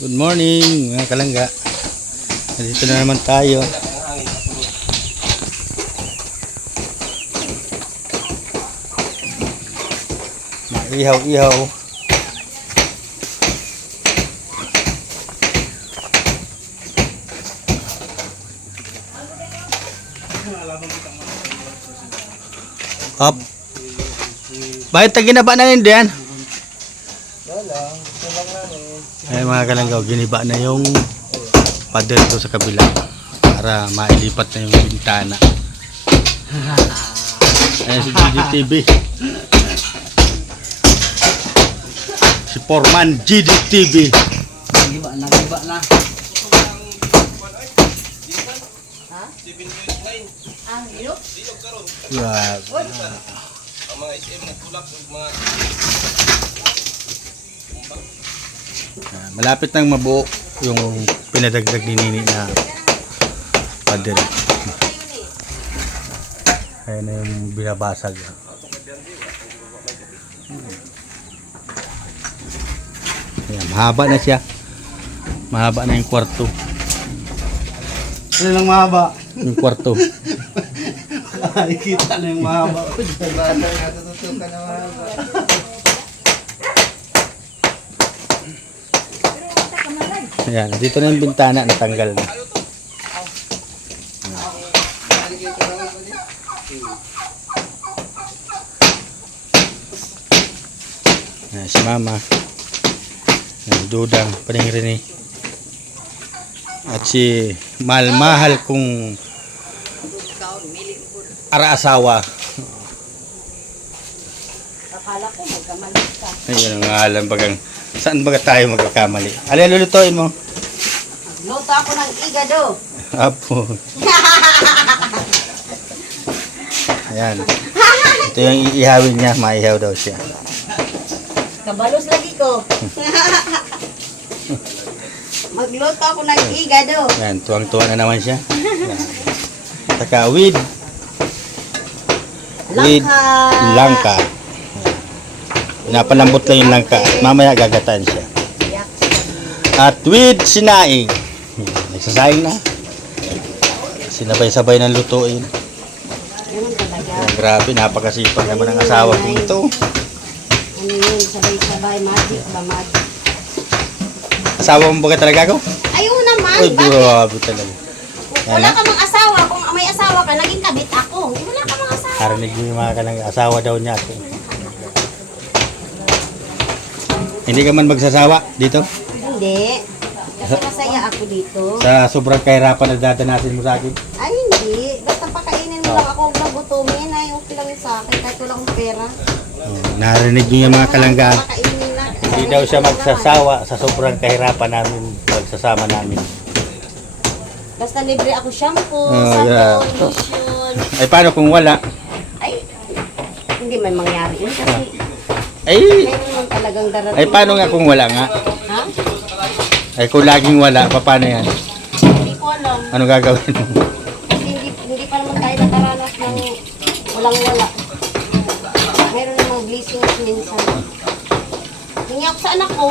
Good morning mga kalangga. Nandito na naman tayo. Ihaw-ihaw. Up. Bakit ta ginaba na yun diyan? Ay mga kalanggaw, giniba na yung pader ko sa kabila para mailipat na yung bintana. Ayan si GDTV. Si Foreman GDTV. Giba na. Ha? Ang ilok? Wow. Ang mga SM nagtulak mga Malapit nang mabuo yung pinadagdag ni Nini na pader. Ayan na yung binabasag. Ayan, mahaba na siya. Mahaba na yung kwarto. Ano lang mahaba? Yung kwarto. Nakikita na yung mahaba. Bata nga tututukan na mahaba. Ayan, dito na yung bintana, natanggal na. Ayan, si Mama. Ayan, Dudang, paning Rene. At si mahal kong ara-asawa. Akala ko magkamali ka. Ayun ang alam bagang saan baga tayo magkakamali. Alin lulutuin mo? Luto ako ng igado. Apo. Ayan. Ito yung iihawin niya, maihaw daw siya. Kabalos lagi ko. Magluto ako ng igado. Ayan, tuwang-tuwa na naman siya. Ayan. Saka with langka. Pinapalambot lang yung langka at mamaya gagatan siya. At with sinaing. Nagsasaing na. Sinabay-sabay ng lutuin. Ganun talaga. Ayan, grabe, napakasipag naman ang asawa ko ito. Ano yun, sabay-sabay, magic ba magic? Asawa mo ba talaga ako? Ayaw naman, Uy, bakit? grabe talaga. Wala ka mang asawa. Kung may asawa ka, naging kabit ako. Wala ka mang asawa. Narinig niyo yung mga kalang asawa daw niya ako. Hindi ka man magsasawa dito? Hindi. Kasi masaya ako dito. Sa sobrang kahirapan na dadanasin mo sa akin? Ay, hindi. Basta pakainin mo lang ako. Huwag lang gutumin. Ay, okay lang yun sa akin. Kahit wala akong pera. Narinig niyo yung mga kalanggaan. Pakainin na. Hindi daw siya magsasawa sa sobrang kahirapan namin pagsasama namin. Basta libre ako shampoo, Oh, sabon, yeah. lotion. Ay paano kung wala? Ay, hindi man mangyari yun kasi Ay, meron man talagang darating. ay paano nga kung wala nga? Ha? Ay kung laging wala, paano yan? Hindi ko alam. Ano gagawin mo? Kasi hindi pa naman tayo nakaranas ng walang-wala. Meron namang blessings minsan. Hingi ako sa anak ko.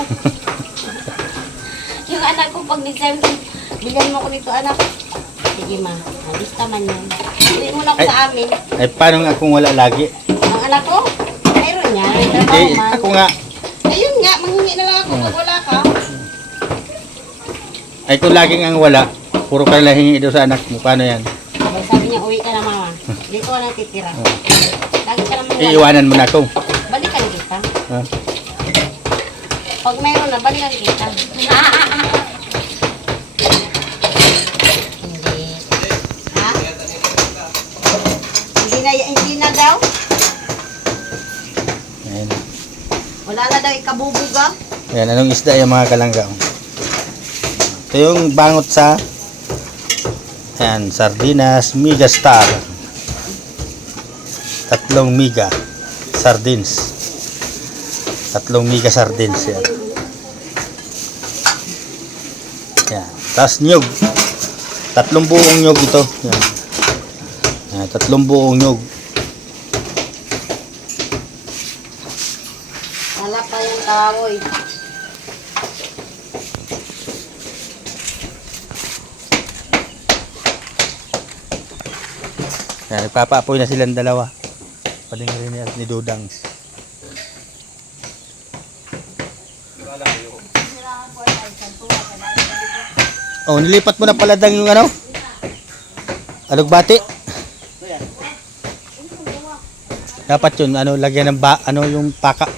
Yung anak ko pag December, bilhan mo ko nito anak. Sige ma, lista man yun. Hindi mo na ako Ay. sa amin. Ay paano nga kung wala lagi? Ang anak ko, meron niya. Eh, ako nga. Ayun nga, manghingi na lang ako pag wala ka. Ay kung laging ang wala, puro ka lang hingi daw sa anak mo, paano yan? Abay, sabi niya, uwi ka na mama. Dito ka lang titira. Lagi ka naman wala. Iiwanan mo na ako. Balikan kita. Ha? Pag mayroon na, balikan kita. Hindi. Ha? Hindi na daw? Ayan. Wala na daw ikabubuga? Ayan, anong isda yung mga kalangga? Ito yung bangot sa ayan, sardinas mega star. 3 mega sardines. 3 mega sardines yan. Yan. Tapos nyug. 3 buong nyug ito. Yan. Yan, 3 buong nyug. Wala pa yung kahoy. Yan, nagpapaapoy na silang dalawa. Pading rin ni Dudang. Oh, nilipat mo na pala dang yung ano? Alugbati. Dapat yun, ano, lagyan ng ano, yung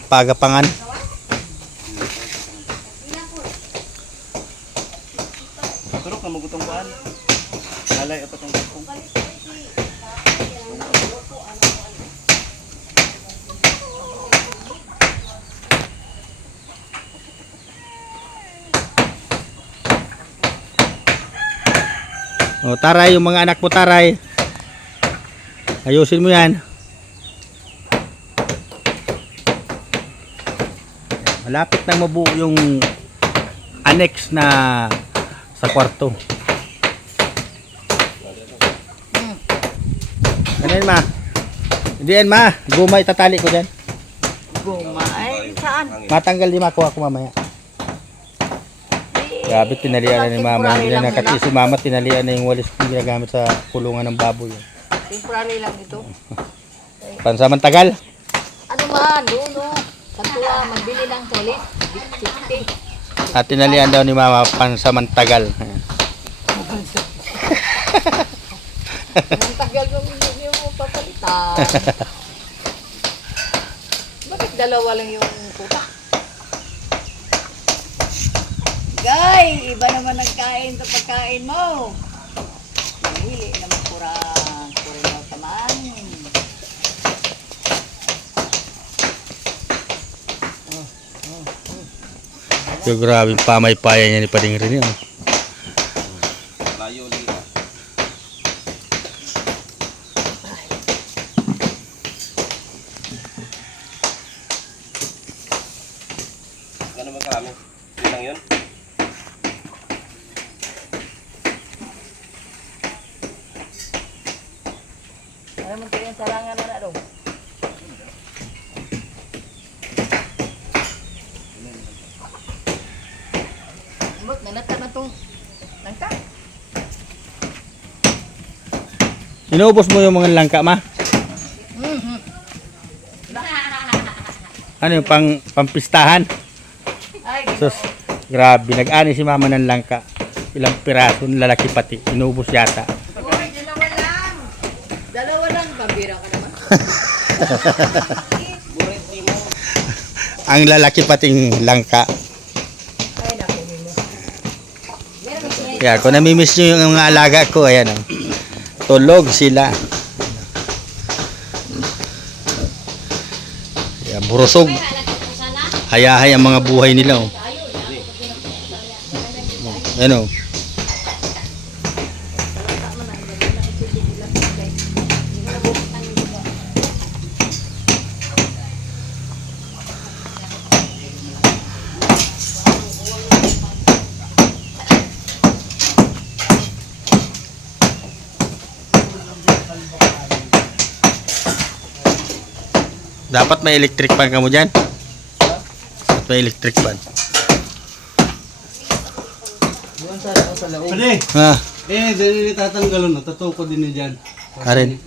pagapangan. Turok na magutong kuhan. Lalay apat ang kapong. Oh, Taray, yung mga anak mo, Taray. Ayusin mo yan. Malapit nang mabuo yung annex na sa kwarto. Ano yan, ma? Hindi yan, ma. Gumay, tatali ko dyan. Gumay? Saan? Matanggal di makuha ko mamaya. Grabe, tinalian na ni mama. Hindi na nakati si mama, tinalian na yung walis na ginagamit sa kulungan ng baboy. Temporary lang ito. Pansamantagal. Ano man, dulo. Santua, magbili lang toilet. 60. At tinalian daw ni mama, pansamantagal. Ang tagal yung hindi mo papalitan. Bakit dalawa lang yung puta? Guy, iba naman nagkain sa pagkain mo. Hili naman kurang mo taman. So, grabe pamay-paya niya ni Pading Rini. Oh. Layo lira. Gano'n ba karami? Yun lang yun? Ano mo tingin sarangan na daw? Ambot, nalata na itong langka. Inuubos mo yung mga langka, ma? Ano yung pampistahan? Ay, Sus, grabe. Nag-ani si mama ng langka. Ilang piraso, lalaki pati. Inuubos yata. uy, dalawa lang. Dalawa lang, pambira ka naman. Ang lalaki pating langka. Ay, naku, mo. Kaya kung namimiss nyo yung mga alaga ko, ayan oh. Tulog sila. Kaya burusog. Hayahay ang mga buhay nila oh. Ayan oh. Dapat may electric fan ka mo dyan. Dapat may electric fan. Doon sa laog. Pwede. Ha, Dali tatanggalon na. Tatuko din niya dyan. Karen.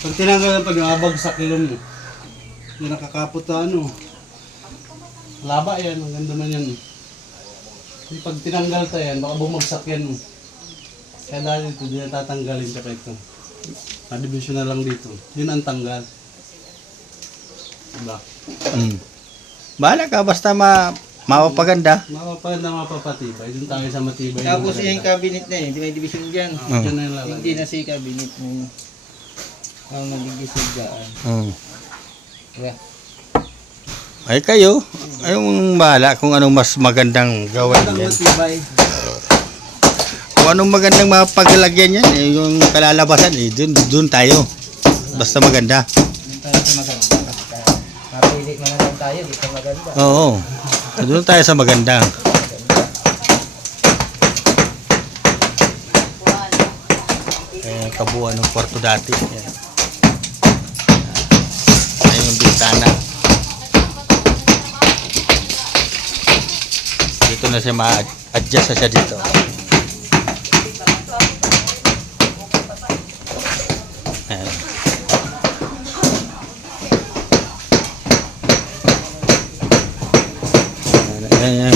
Pag tinanggalan pag nabagsak ilong mo. Hindi nakakapot sa ano. Laba yan. Ang ganda man yan. Pag tinanggal ta yan, baka bumagsak yan. Kaya dahil ito, di na tatanggalin siya pa ito. Na-division na lang dito. Yun ang tanggal. Diba? Bahala ka, basta mapapaganda. Mapapaganda, mapapatibay. Doon tayo sa matibay. Tapos yung cabinet na yun, may division dyan. Diyan na yung lalagay. Hindi na si cabinet na yun. Ang nagigisig dyan. Yeah. Ay kayo, ayong bahala kung anong mas magandang gawin Ang yan. matibay. Kung anong magandang mapaglagyan yan, eh, yung kalalabasan, eh, dun tayo. Basta maganda. Doon tayo sa maganda. Napili mo na lang tayo, di ka maganda. Oo, dun tayo sa maganda. Eh, kabuuan ng kwarto dati. Yan. Ayan yung bintana. Dito na siya ma-adjust na siya dito.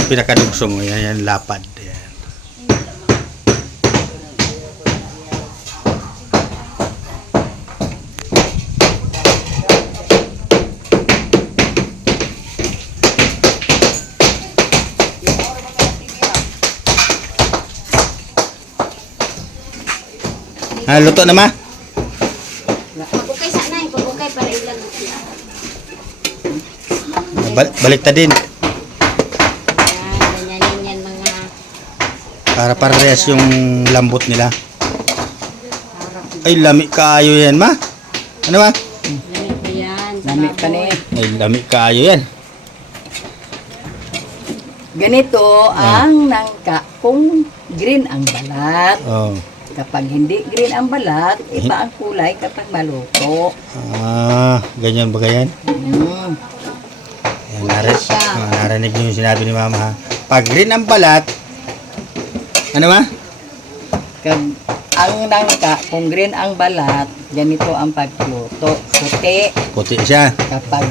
yung pinakadugsong. Yan, lapad. Yan. Luto na ma? Pag-ukay sana eh. Pag-ukay para ilan. Balik ta din. Ganyan mga Para parehas yung lambot nila. Ay, lami kaayo yan ma. Ano ma? lamig na yan. Lami ka na eh. Ay, lami kaayo yan. Ganito ang nangka kung green ang balat. Oh. Kapag hindi green ang balat, iba ang kulay kapag maluto. Ganyan ba yan? Mm. Narinig niyo yung sinabi ni mama ha. Pag green ang balat, ano ma? Ang nangka, kung green ang balat, ganito ang pagluto. Puti. Puti siya. Kapag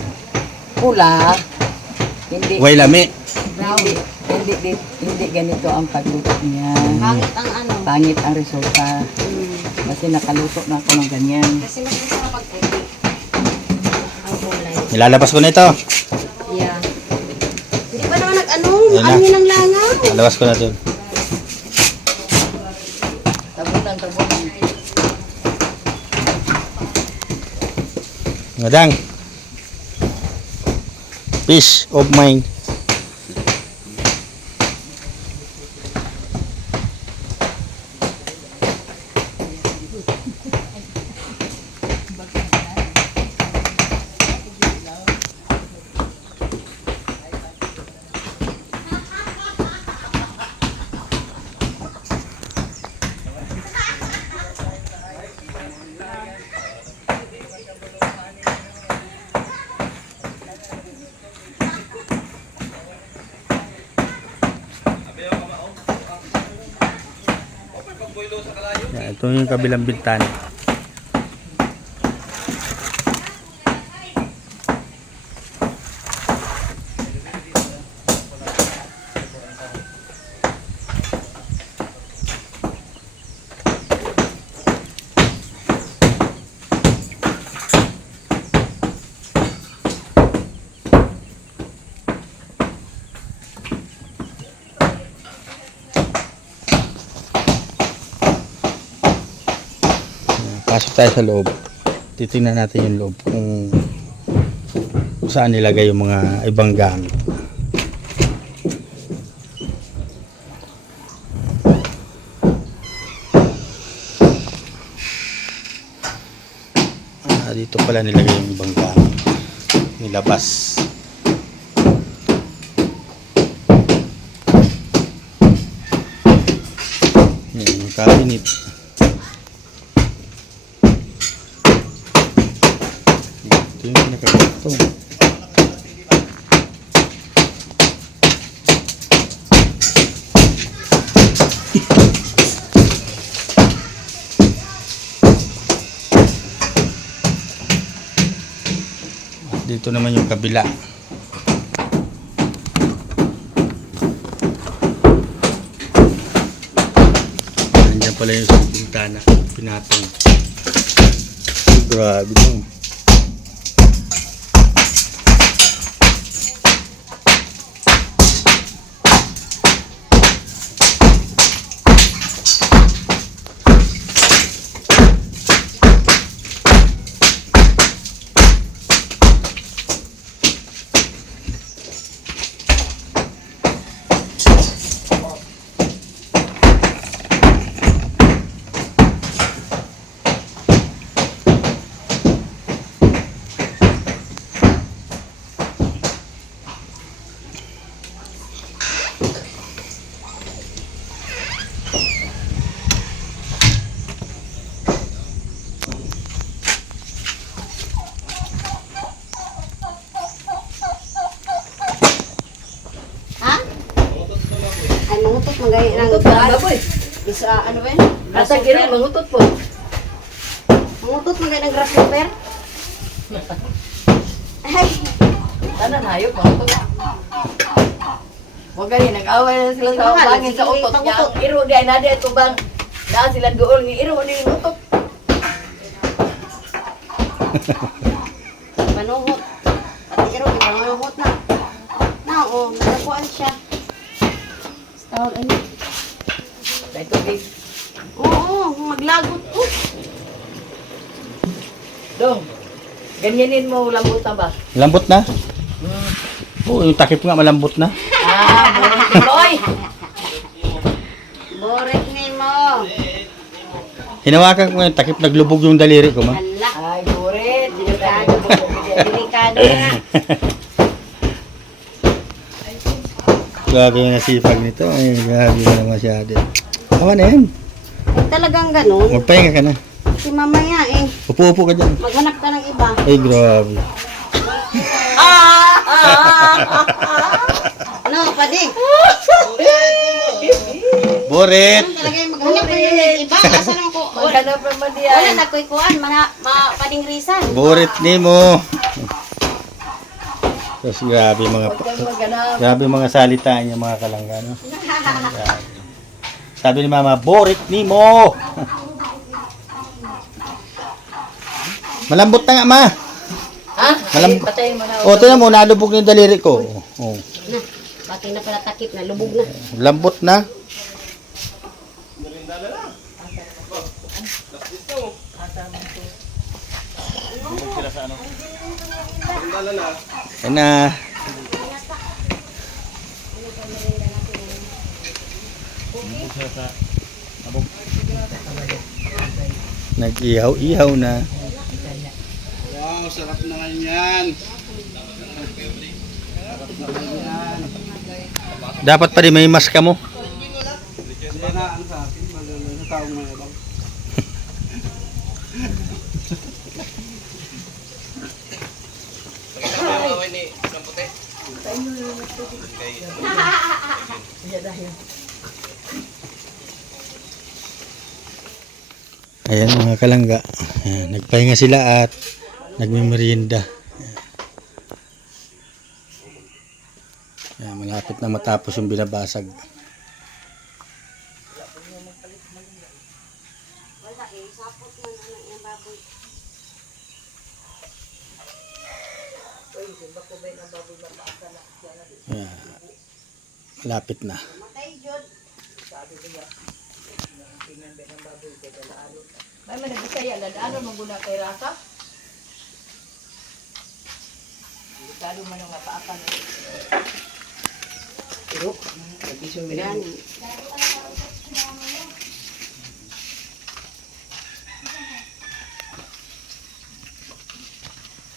pula, hindi Way lami. hindi ganito ang pagluto niya. Pangit ang ano. Pangit ang resulta. Kasi nakaluto na ako ng ganyan. Kasi mas masarap pag puti. Ang kulay. Nilalabas ko na ito. Yeah. Hindi pa naman nag-ano. Ayun na. Ano ng langaw. Nilalabas ko na ito. Tabunan. Ngadang. Peace of mind. Yan, ito yung kabilang bintana. Pasok tayo sa loob. Titingnan natin yung loob kung saan nilagay yung mga ibang gamit. Dito pala nilagay yung ibang gamit. Nilabas. Yan yung cabinet. Ito yung nakakartong. Dito naman yung kabila. Nandiyan pala yung sa bintana. Pinatong. Grabe ito. Ha? Ay, mangutot magay ng Baboy. Isa, ano ba yun? Asa giro mangutot po. Mangutot magay ng grasshopper. Ay, Tanan hayop mangutot. Huwag gani, nag-away na sila sa Mahal, bangin sa sige, utot niya. pangutot. Ang iro di ay nadi at tubang. Daan sila doon, ng iro di yung utot. Manuhot. Pati iro, di ba manuhot na? Na, nalakuan siya. Tawag ano? Dahil tubig. Oo, maglagot. Dong, ganyanin mo lambutan ba? Lambot na? Oo, yung takip nga malambot na. Boy! Boret ni mo. Hinawakan ko yung takip, naglubog yung daliri ko, ma. Hala, Ay, buret. delikado. Delikado na. Grabe yung nasipag nito. Ay, grabe na masyado. Awa na yan. Talagang ganun. Magpahinga ka na. Si mamaya Upo-upo ka dyan. maghanap ka ng iba. Ay, grabe. Ano, pading? Boret! Talaga yung maghanap ka ng iba. Asan ako? Maghanap naman Wala diyan. na ko'y kuhan. Pading risan. Boret ni mo. Tapos grabe mga Huwag kang maghanap. grabe mga salita niya mga kalangga, no? Grabe. Sabi ni Mama, boret ni mo. Malambot na nga, ma. Ha? Malam- Ay, patayin mo na. O, tingnan mo, nalubog na yung daliri ko. Oh, Na, pati na pala takip na. Lubog na. lambot na. Yan na. Nag-ihaw-ihaw na. Wow, sarap na nga yan. Dapat pa rin may maska mo. Hindi na, ano sa akin, sa taong mayabang. Ayan mga kalangga. Ayan, nagpahinga sila at nagmimerienda. Ayan, malapit na matapos yung binabasag. Ayan, malapit na. May managkaya, ano mong guna kay Raka? Delikado man ang mapaapan. Pero, nag-isong Yan.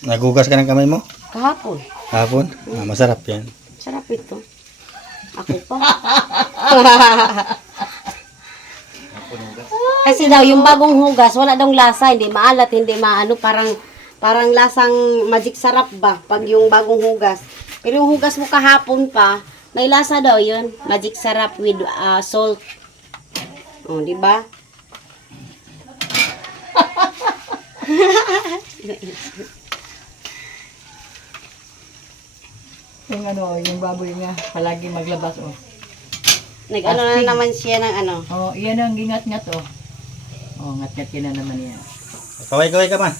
Nagugas ka ng kamay mo? Kahapon. Hapon? Masarap yan. Sarap ito. Ako pa. Kasi daw yung bagong hugas, wala daw lasa, hindi maalat, hindi maano, parang lasang magic sarap ba pag yung bagong hugas. Pero yung hugas mo kahapon pa, may lasa daw yun, magic sarap with salt. Oh, di ba? yung yung baboy niya, palagi maglabas, oh. Nag-ano na naman siya ng ano. Oh, iyan ang gingat-ngat, oh. Oh, ngat-ngat na naman yan. Kaway-kaway ka man.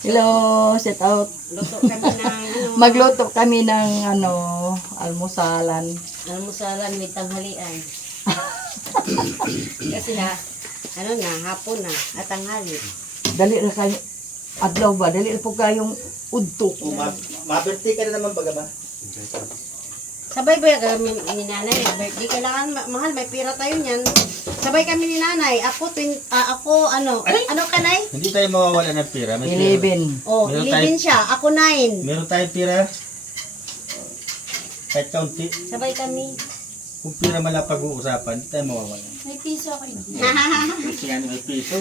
Hello, set out. Luto kami ng ano, Magluto kami ng almusalan. almusalan with tanghalian. Kasi hapon na, at tanghali. Dali na kayo. Adlaw ba? Dali na po kayong udtok. Mabirthday ka na naman baga ba? Sabay ba kami ni nanay? Birthday kailangan mahal, may pira tayo niyan. Sabay kami ni nanay. Ako ano ka nay? Hindi tayo mawawala ng pira. May pira. 11. Oh, Meron 11 siya. Ako 9. Meron tayong pira. Kahit kaunti. Sabay kami. Kung pira man lang pag-uusapan, hindi tayo mawawala. May piso ako hindi. Kasi nga may piso.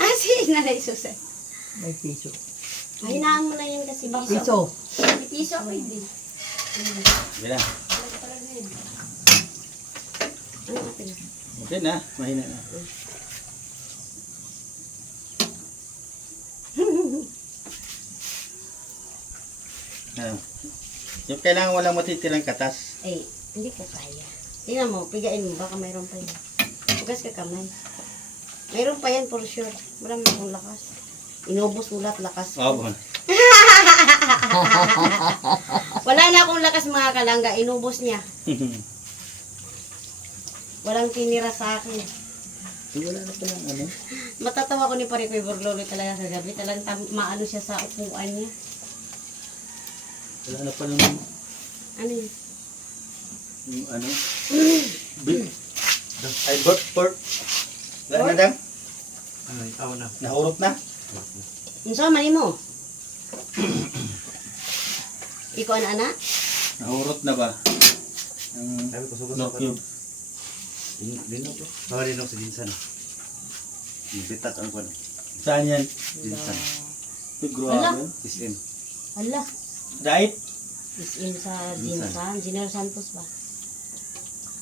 Si nanay Susan. May piso. Hinaan mo na yun kasi piso. Piso. May piso ako hindi. Sige na. Ano natin? Okay na. Mahina na. Yung kailangan walang matitirang katas. Eh, hindi ko kaya. Tingnan mo, pigain mo, baka mayroon pa yan. Hugas ka kamay. Mayroon pa yan for sure. Marami akong lakas. Inubos mo lahat lakas ko. Oo. Wala na akong lakas mga kalangga, inubos niya. Walang tinira sa akin. Wala na palang ano. Matatawa ko ni Pare Kuya Borlolo talaga kagabi. Talagang maano siya sa upuan niya. Wala na palang Ano yun? yung ano. Beef. Ay, pork. Wala na dang? Ano, ikaw na. Nahurot na? Ang sama ni mo? Ikaw ana? Nahurot na ba? Ang Sabi ko, sugas no ako. cube. Dinog to. Baka dinog sa ginsan. Bitat ang kwan. Saan yan? Ginsan. Wala. Grabe. SM. Hala. Diet? Is in sa Jinsan. General Santos ba?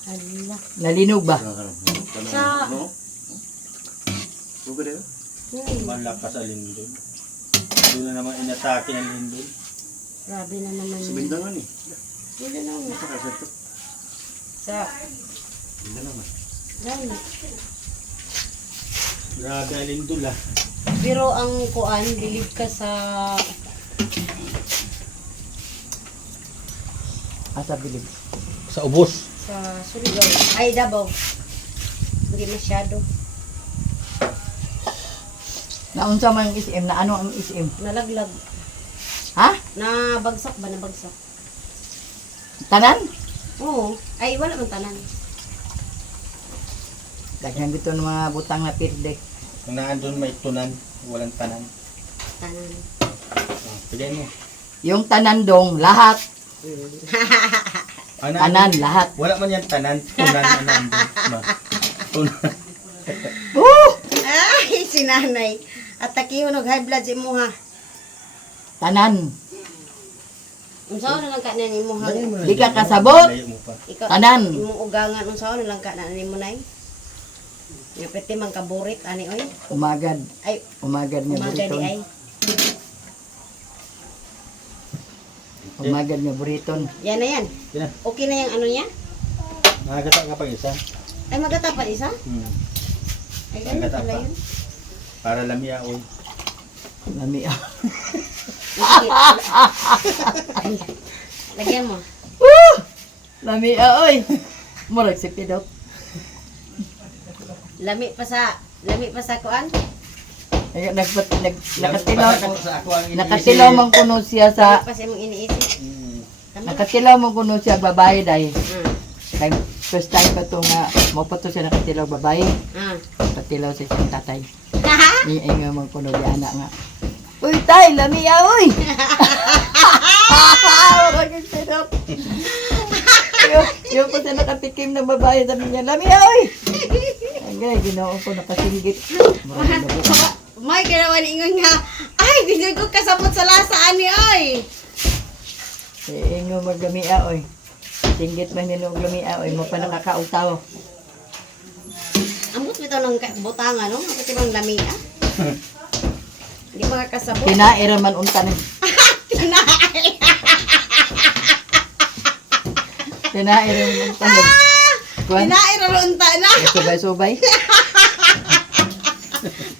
Hala. Nalinog ba? Sa- No? Bugo na yun? Malakas sa lindol. Doon na naman inatake ang lindol. Grabe na naman Sa yun. Mindanao ni. Hindi na naman. Sa kasal to. Sa... Mindanao man. Gani. Grabe ang lindol ah. Pero ang kuan, believe ka sa... Asa bilib. Sa ubos. sa Surigao. Ay, Davao. Hindi masyado. Naunsa man ang SM? Na ano ang SM? Nalaglag. Ha? Nabagsak ba? Nabagsak. Tanan? Oo. Ay, wala man tanan. Daghan dito ng mga butang na pirde. Kung naandun may tunan, walang tanan. Tanan. Pagay mo. Yung tanan dong, lahat. Ano, Tanan, lahat. Wala man yan tanan. Tunan na nandun. Tunan. Ay, si nanay. At takihon og high blood si mo ha. Tanan. Unsaon na lang ka na ni mo ha. Di ka kasabot. Layo mo pa. Ikaw, Tanan. imong ugangan unsaon na lang ka na ni mo nay. Nga pwede man kaburit ani oy. Umagad. Ay, Umagad nga umaga buriton. di ay. Umagad nga buriton. Yan na yan. Yan na. Okay na yung ano niya? Nakagata ka pag isa. Ay, magata pa isa? Ay, ganun Magata pala pa. yun. Para lamia oy. Lami Sige. Lagyan mo. Lami oy. Murag si Pidot. Lami pa sa kuan. Nakatilaw Sa ako ang iniisip. nakatilaw man kuno siya sa Lami pa sa imong iniisip. Tama. nakatilaw man kuno siya babae dai. Ah. Kay first time pa to nga mo pa to siya nakatilaw babae. Ah. Patilaw sa siyang tatay. Ni ay nga man kuno di anak nga. Uy tay, lami uy. Murag si Pidot. Yung po siya nakatikim ng babae sa niya, lami uy. Ay, ginoo ko nakasinggit. Murag na po. May ginawa ni ingon nga. Ay, di ko kasabot sa lasa ani oy. Ingo maglamia oy. Singgit man nino maglamia oy, mo pa nakakautaw. Ambot bitaw ng butangan no, pati bang lami ah. Di mga kasabot. Kinaira man unta ni. Kinaira man unta ni. Kuan, Inairaron ta na. subay-subay.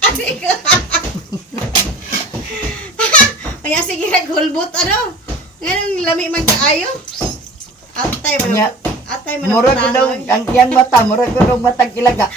Ate ko. Kaya sige naghulbot ano. Ngayon lami man kaayo. Atay man. Nya. Atay man. Murag ko daw ang yang mata, murag ko daw matag ilaga.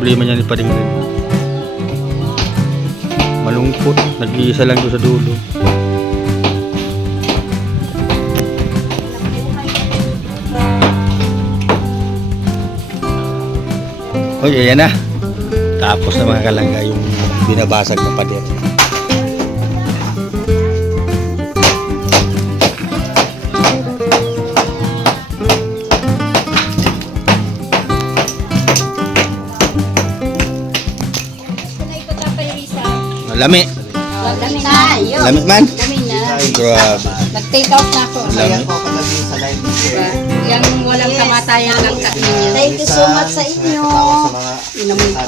problema niya ni Pading rin. Malungkot, nag-iisa lang doon sa dulo. Hoy, ayan na. Tapos na mga kalangga yung binabasag na pader. Lami. Lami tayo. Lami man. Lami na. Ay, grabe. Nag-take out na ako. Lami. Yung walang kamatayan lang sa inyo. Thank you so much sa inyo. Inamoy pa.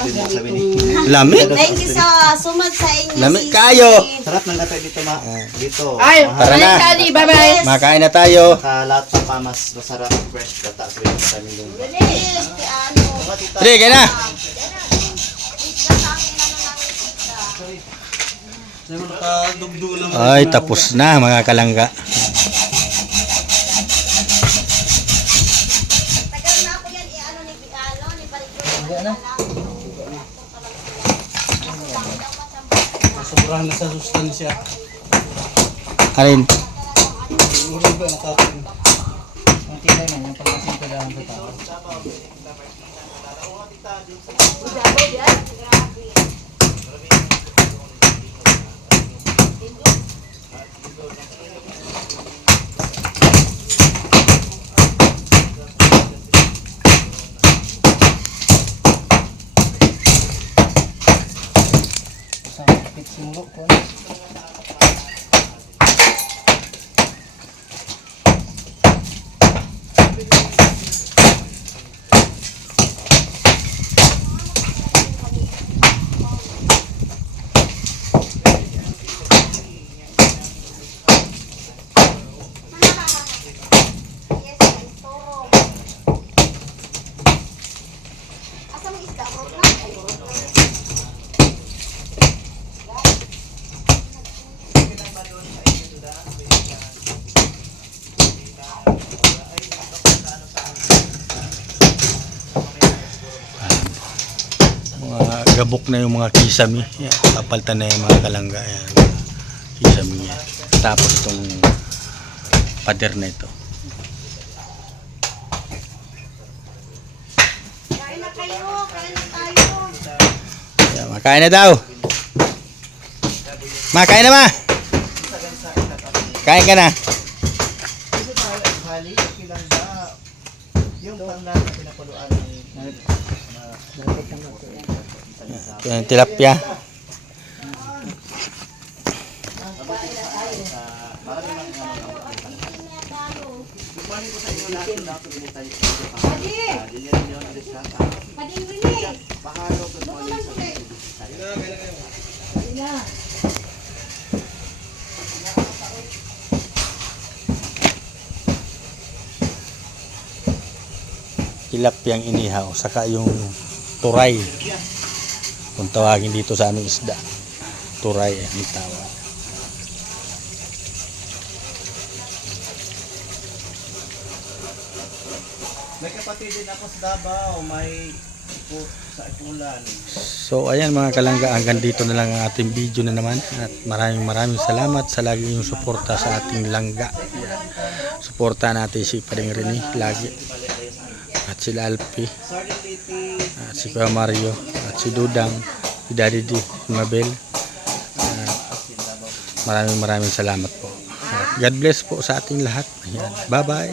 Lami. Thank you so much sa inyo. Lami sis. kayo. Sarap ng gato dito, ma. Dito. Ay, Tara na. bye-bye. Makain na tayo. Lahat pa pa mas masarap fresh gata sa aming lupa. Yes, ano. Sige, kaya na. Ay, tapos na mga kalangga. Tagal na ako yan, i-ano ni Pariko. Sobrahan na sa sustansya. Alin? Siguro ba nakapin? Ang tinay na yung pagkasin ko lang sa tao. Gabok na yung mga kisami. Yan, papalitan na yung mga kalangga. Yan, kisami yan. Tapos itong pader na ito. Kain na kayo, kain na tayo. Yan, makain na daw. Makain na ma. Kain ka na. Yung panglaban na pinapuluan Yan, tilapia. Pading rinis. Tilapiyang inihaw, saka yung turay. Kung tawagin dito sa aming isda, turay ang tawag. May kapatid din ako sa Davao, may sa Ipulan. So ayan mga kalangga, hanggang dito na lang ang ating video na naman. At maraming salamat sa lagi yung suporta sa ating langga. Suporta natin si Pading Rene lagi. At sila Alpi. At si Kuya Mario. At si Dudang. Si Daddy D. Si Mabel. Maraming salamat po. At God bless po sa ating lahat. Ayan. Bye bye.